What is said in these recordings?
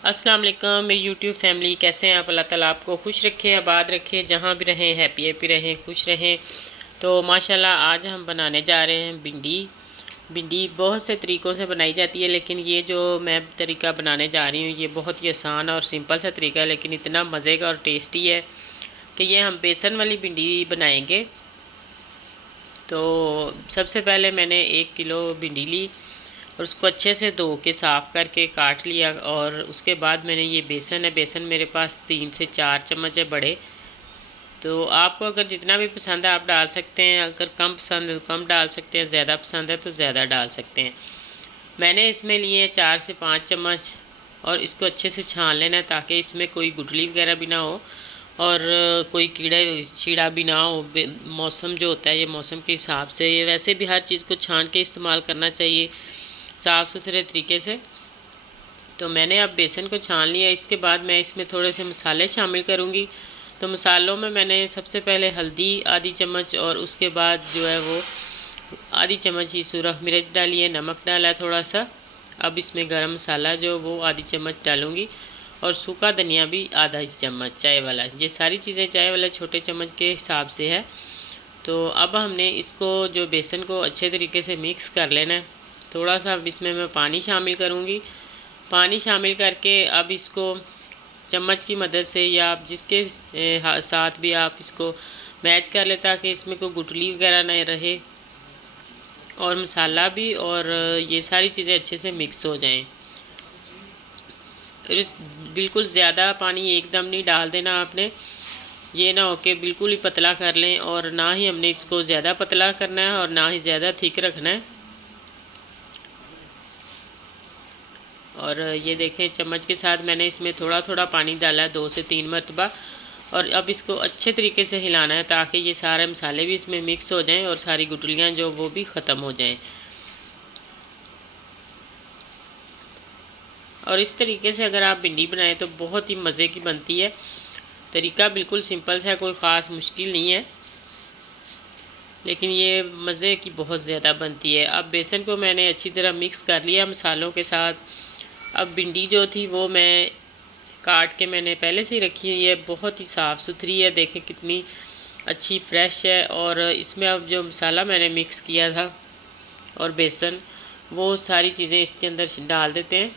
अस्सलाम वालेकुम मेरी यूट्यूब फैमिली, कैसे हैं आप? अल्लाह ताला आपको खुश रखे, आबाद रखे, जहाँ भी रहें हैप्पी हैप्पी रहें, खुश रहें। तो माशाल्लाह आज हम बनाने जा रहे हैं भिंडी। भिंडी बहुत से तरीक़ों से बनाई जाती है, लेकिन ये जो मैं तरीका बनाने जा रही हूँ ये बहुत ही आसान और सिंपल सा तरीका है, लेकिन इतना मज़े का और टेस्टी है कि ये हम बेसन वाली भिंडी बनाएंगे। तो सबसे पहले मैंने 1 किलो भिंडी ली और उसको अच्छे से धो के साफ़ करके काट लिया। और उसके बाद मैंने ये बेसन है, बेसन मेरे पास 3 से 4 चम्मच है बड़े। तो आपको अगर जितना भी पसंद है आप डाल सकते हैं, अगर कम पसंद है तो कम डाल सकते हैं, ज़्यादा पसंद है तो ज़्यादा डाल सकते हैं। मैंने इसमें लिए 4 से 5 चम्मच और इसको अच्छे से छान लेना है ताकि इसमें कोई गुठली वगैरह भी ना हो और कोई कीड़ा भी ना हो। मौसम जो होता है ये मौसम के हिसाब से, ये वैसे भी हर चीज़ को छान के इस्तेमाल करना चाहिए साफ़ सुथरे तरीके से। तो मैंने अब बेसन को छान लिया। इसके बाद मैं इसमें थोड़े से मसाले शामिल करूँगी। तो मसालों में मैंने सबसे पहले हल्दी आधी चम्मच और उसके बाद जो है वो आधी चम्मच ही सुरख मिर्च डाली है, नमक डाला है थोड़ा सा। अब इसमें गरम मसाला जो वो आधी चम्मच डालूँगी और सूखा धनिया भी आधा चम्मच चाय वाला। ये सारी चीज़ें चाय वाला छोटे चम्मच के हिसाब से है। तो अब हमने इसको जो बेसन को अच्छे तरीके से मिक्स कर लेना है। थोड़ा सा अब इसमें मैं पानी शामिल करूँगी। पानी शामिल करके अब इसको चम्मच की मदद से या आप जिसके साथ भी आप इसको मैच कर ले ताकि इसमें कोई गुठली वगैरह नहीं रहे और मसाला भी और ये सारी चीज़ें अच्छे से मिक्स हो जाएं। बिल्कुल ज़्यादा पानी एकदम नहीं डाल देना आपने, ये ना हो कि बिल्कुल ही पतला कर लें और ना ही हमने इसको ज़्यादा पतला करना है और ना ही ज़्यादा थिक रखना है। और ये देखें चम्मच के साथ मैंने इसमें थोड़ा थोड़ा पानी डाला है 2 से 3 मरतबा। और अब इसको अच्छे तरीके से हिलाना है ताकि ये सारे मसाले भी इसमें मिक्स हो जाएं और सारी गुठलियाँ जो वो भी ख़त्म हो जाएं। और इस तरीके से अगर आप भिंडी बनाएं तो बहुत ही मज़े की बनती है। तरीका बिल्कुल सिंपल सा है, कोई ख़ास मुश्किल नहीं है, लेकिन ये मज़े की बहुत ज़्यादा बनती है। अब बेसन को मैंने अच्छी तरह मिक्स कर लिया मसालों के साथ। अब भिंडी जो थी वो मैं काट के मैंने पहले से ही रखी है, ये बहुत ही साफ़ सुथरी है, देखें कितनी अच्छी फ्रेश है। और इसमें अब जो मसाला मैंने मिक्स किया था और बेसन, वो सारी चीज़ें इसके अंदर डाल देते हैं।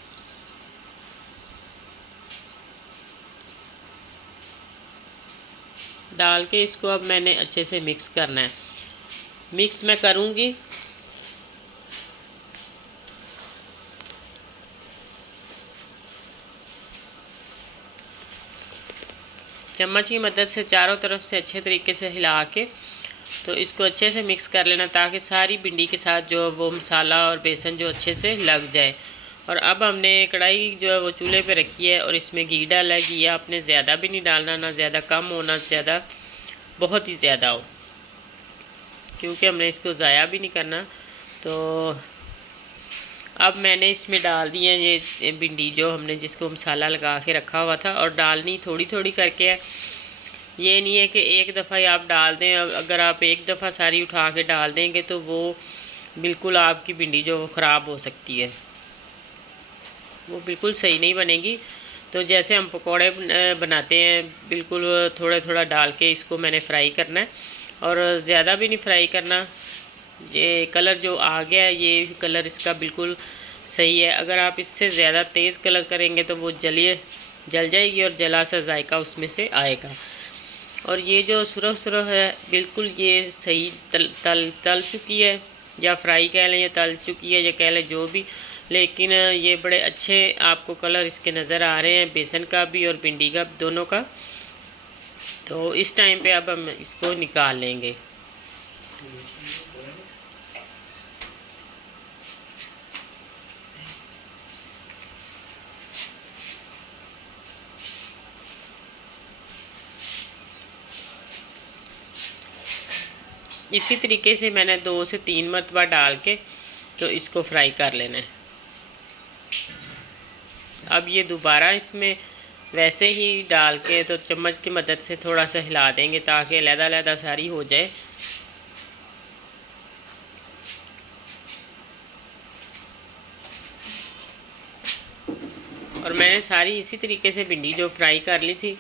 डाल के इसको अब मैंने अच्छे से मिक्स करना है। मिक्स मैं करूँगी चम्मच की मदद से चारों तरफ से अच्छे तरीके से हिला के। तो इसको अच्छे से मिक्स कर लेना ताकि सारी भिंडी के साथ जो वो मसाला और बेसन जो अच्छे से लग जाए। और अब हमने कढ़ाई जो है वो चूल्हे पे रखी है और इसमें घी डाला है। घी आपने ज़्यादा भी नहीं डालना, ना ज़्यादा कम हो ना ज़्यादा बहुत ही ज़्यादा हो, क्योंकि हमने इसको ज़ाया भी नहीं करना। तो अब मैंने इसमें डाल दिए ये भिंडी जो हमने जिसको मसाला लगा के रखा हुआ था, और डालनी थोड़ी थोड़ी करके है। ये नहीं है कि एक दफ़ा ही आप डाल दें। अगर आप एक दफ़ा सारी उठा के डाल देंगे तो वो बिल्कुल आपकी भिंडी जो वो ख़राब हो सकती है, वो बिल्कुल सही नहीं बनेगी। तो जैसे हम पकोड़े बनाते हैं, बिल्कुल थोड़ा थोड़ा डाल के इसको मैंने फ्राई करना है और ज़्यादा भी नहीं फ्राई करना। ये कलर जो आ गया है, ये कलर इसका बिल्कुल सही है। अगर आप इससे ज़्यादा तेज़ कलर करेंगे तो वो जल जाएगी और जला सा जायका उसमें से आएगा। और ये जो सुरख सुरख है बिल्कुल ये सही तल चुकी है, या फ्राई कह लें या तल चुकी है या कह लें जो भी, लेकिन ये बड़े अच्छे आपको कलर इसके नज़र आ रहे हैं, बेसन का भी और भिंडी का दोनों का। तो इस टाइम पे अब हम इसको निकाल लेंगे। इसी तरीके से मैंने 2 से 3 मरतबा डाल के तो इसको फ्राई कर लेना है। अब ये दोबारा इसमें वैसे ही डाल के तो चम्मच की मदद से थोड़ा सा हिला देंगे ताकि अलग-अलग सारी हो जाए। और मैंने सारी इसी तरीके से भिंडी जो फ्राई कर ली थी।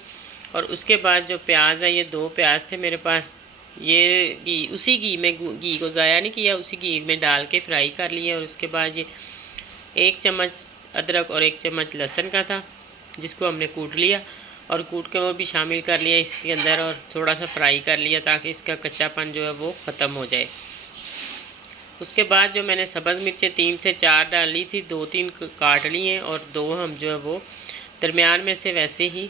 और उसके बाद जो प्याज है, ये 2 प्याज थे मेरे पास, ये घी, उसी घी में, घी को ज़ाया नहीं किया, उसी घी में डाल के फ्राई कर लिए। और उसके बाद ये 1 चम्मच अदरक और 1 चम्मच लहसुन का था, जिसको हमने कूट लिया और कूट के वो भी शामिल कर लिया इसके अंदर और थोड़ा सा फ्राई कर लिया ताकि इसका कच्चापन जो है वो ख़त्म हो जाए। उसके बाद जो मैंने सब्ज़ मिर्चें 3 से 4 डाली थी, 2-3 काट ली हैं और 2 हम जो है वो दरमियान में से वैसे ही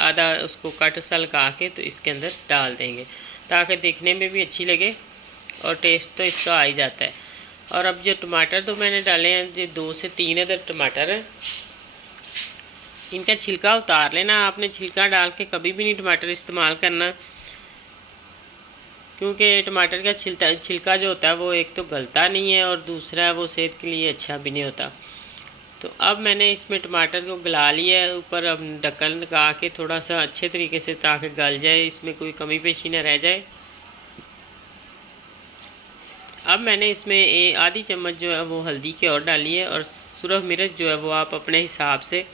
आधा उसको कट सा लगा के तो इसके अंदर डाल देंगे ताकि देखने में भी अच्छी लगे और टेस्ट तो इसका आ ही जाता है। और अब जो टमाटर तो मैंने डाले हैं, जो 2 से 3 अदर टमाटर हैं, इनका छिलका उतार लेना। आपने छिलका डाल के कभी भी नहीं टमाटर इस्तेमाल करना, क्योंकि टमाटर का छिलका जो होता है वो एक तो गलता नहीं है और दूसरा वो सेहत के लिए अच्छा भी नहीं होता। तो अब मैंने इसमें टमाटर को गला लिया है, ऊपर अब ढक्कन लगा के थोड़ा सा अच्छे तरीके से ताकि गल जाए, इसमें कोई कमी पेशी ना रह जाए। अब मैंने इसमें आधी चम्मच जो है वो हल्दी की और डाली है और सुरख मिर्च जो है वो आप अपने हिसाब से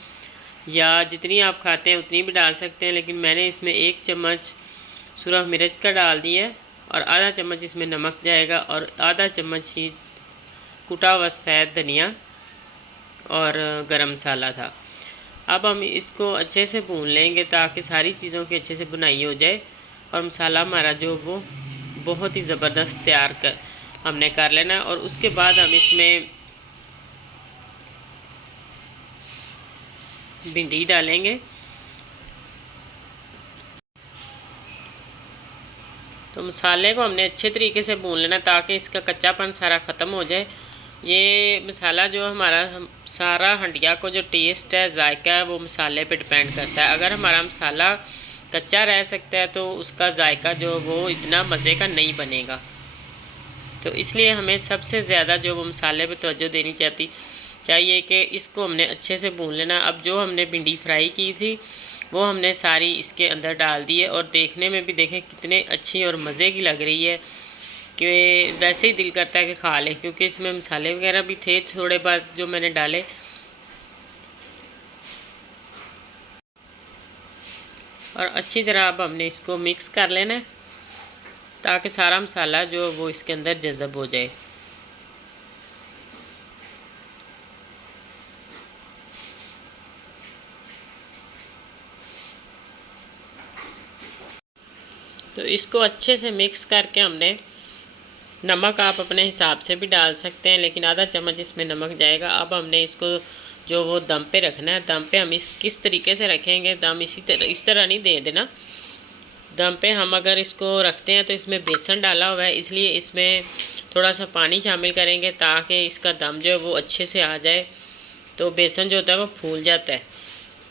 या जितनी आप खाते हैं उतनी भी डाल सकते हैं, लेकिन मैंने इसमें 1 चम्मच सुरख मिर्च का डाल दिया है और आधा चम्मच इसमें नमक जाएगा और आधा चम्मच ही कुटा हुआ सफ़ेद धनिया और गरम मसाला था। अब हम इसको अच्छे से भून लेंगे ताकि सारी चीज़ों की अच्छे से बुनाई हो जाए और मसाला हमारा जो वो बहुत ही ज़बरदस्त तैयार हमने कर लेना है। और उसके बाद हम इसमें भिंडी डालेंगे। तो मसाले को हमने अच्छे तरीके से भून लेना ताकि इसका कच्चापन सारा ख़त्म हो जाए। ये मसाला जो हमारा सारा हंडिया को जो टेस्ट है, जायका है, वो मसाले पे डिपेंड करता है। अगर हमारा मसाला कच्चा रह सकता है तो उसका जायका जो वो इतना मज़े का नहीं बनेगा। तो इसलिए हमें सबसे ज़्यादा जो वो मसाले पे तवज्जो देनी चाहिए कि इसको हमने अच्छे से भून लेना। अब जो हमने भिंडी फ्राई की थी वो हमने सारी इसके अंदर डाल दी है और देखने में भी देखें कितने अच्छी और मज़े की लग रही है कि वैसे ही दिल करता है कि खा लें, क्योंकि इसमें मसाले वगैरह भी थे थोड़े बाद जो मैंने डाले। और अच्छी तरह अब हमने इसको मिक्स कर लेना है ताकि सारा मसाला जो वो इसके अंदर जज़ब हो जाए। तो इसको अच्छे से मिक्स करके हमने, नमक आप अपने हिसाब से भी डाल सकते हैं लेकिन आधा चम्मच इसमें नमक जाएगा। अब हमने इसको जो वो दम पे रखना है। दम पे हम किस तरीके से रखेंगे, दम इस तरह नहीं दे देना। दम पे हम अगर इसको रखते हैं तो इसमें बेसन डाला हुआ है, इसलिए इसमें थोड़ा सा पानी शामिल करेंगे ताकि इसका दम जो है वो अच्छे से आ जाए। तो बेसन जो होता है वो फूल जाता है,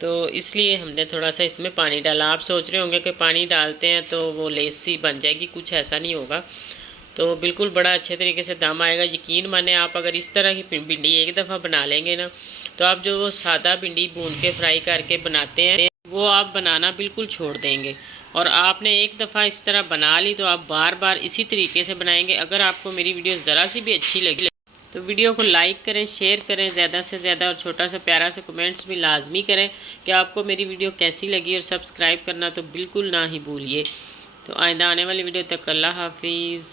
तो इसलिए हमने थोड़ा सा इसमें पानी डाला। आप सोच रहे होंगे कि पानी डालते हैं तो वो लेसी बन जाएगी, कुछ ऐसा नहीं होगा। तो बिल्कुल बड़ा अच्छे तरीके से दम आएगा। यकीन माने आप अगर इस तरह की भिंडी एक दफ़ा बना लेंगे ना, तो आप जो वो सादा भिंडी भून के फ्राई करके बनाते हैं वो आप बनाना बिल्कुल छोड़ देंगे। और आपने एक दफ़ा इस तरह बना ली तो आप बार बार इसी तरीके से बनाएंगे। अगर आपको मेरी वीडियो ज़रा सी भी अच्छी लगी तो वीडियो को लाइक करें, शेयर करें ज़्यादा से ज़्यादा और छोटा सा प्यारा सा कमेंट्स भी लाजमी करें कि आपको मेरी वीडियो कैसी लगी। और सब्सक्राइब करना तो बिल्कुल ना ही भूलिए। तो आइंदा आने वाली वीडियो तक अल्लाह हाफिज़।